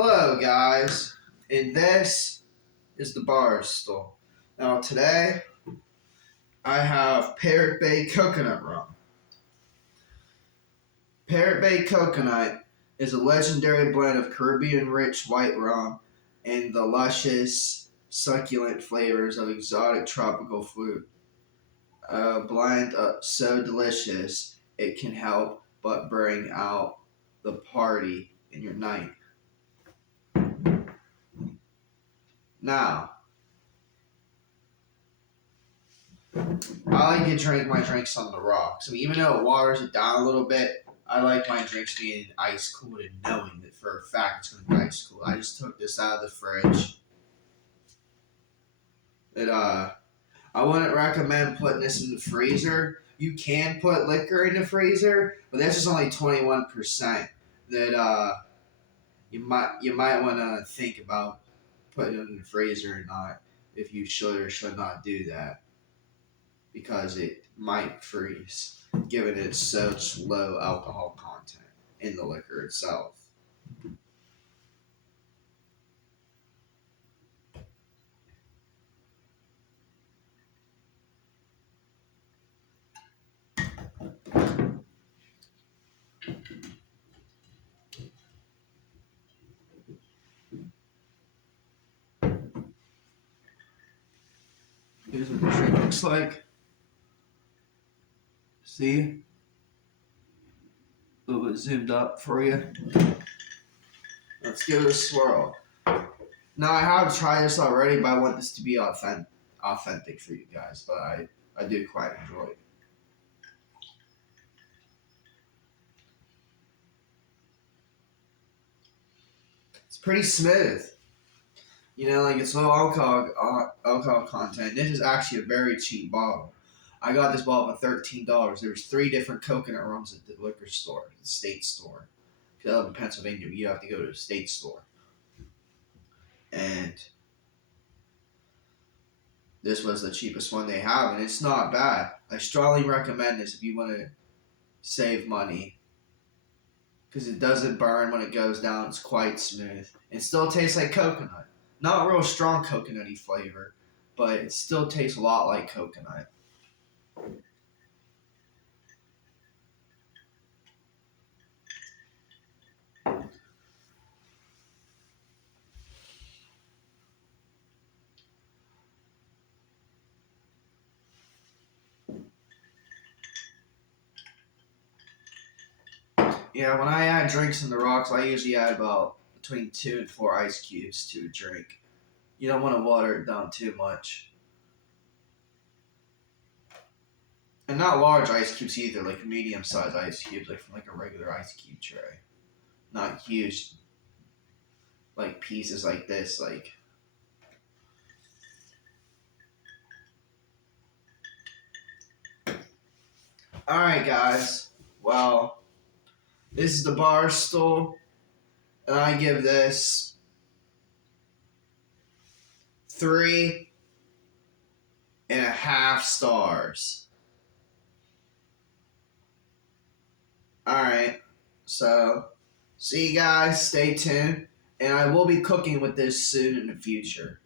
Hello guys, and this is the bar stool. Now today I have Parrot Bay Coconut Rum. Parrot Bay Coconut is a legendary blend of Caribbean rich white rum and the luscious, succulent flavors of exotic tropical fruit. A blend so delicious it can help but bring out the party in your night. Now, I like to drink my drinks on the rocks. So even though it waters it down a little bit, I like my drinks being ice cold and knowing that for a fact it's going to be ice cold. I just took this out of the fridge. I wouldn't recommend putting this in the freezer. You can put liquor in the freezer, but this is only 21%. That you might want to think about putting it in the freezer or not, if you should or should not do that, because it might freeze, given its such low alcohol content in the liquor itself. Here's what the drink looks like. See? A little bit zoomed up for you. Let's give it a swirl. Now, I have tried this already, but I want this to be authentic for you guys. But I do quite enjoy it. It's pretty smooth. You know, like it's low alcohol content. This is actually a very cheap bottle. I got this bottle for $13. There was 3 different coconut rums at the liquor store, the state store. Because I live in Pennsylvania, you have to go to the state store. And this was the cheapest one they have, and it's not bad. I strongly recommend this if you want to save money, because it doesn't burn when it goes down. It's quite smooth. It still tastes like coconut. Not a real strong coconutty flavor, but it still tastes a lot like coconut. Yeah, when I add drinks in the rocks, I usually add about between 2 and 4 ice cubes to a drink. You don't want to water it down too much. And not large ice cubes either, like medium-sized ice cubes, like from like a regular ice cube tray. Not huge, like pieces like this, like. Alright guys, well, this is the bar stool, and I give this 3.5 stars. Alright, so see you guys, stay tuned, and I will be cooking with this soon in the future.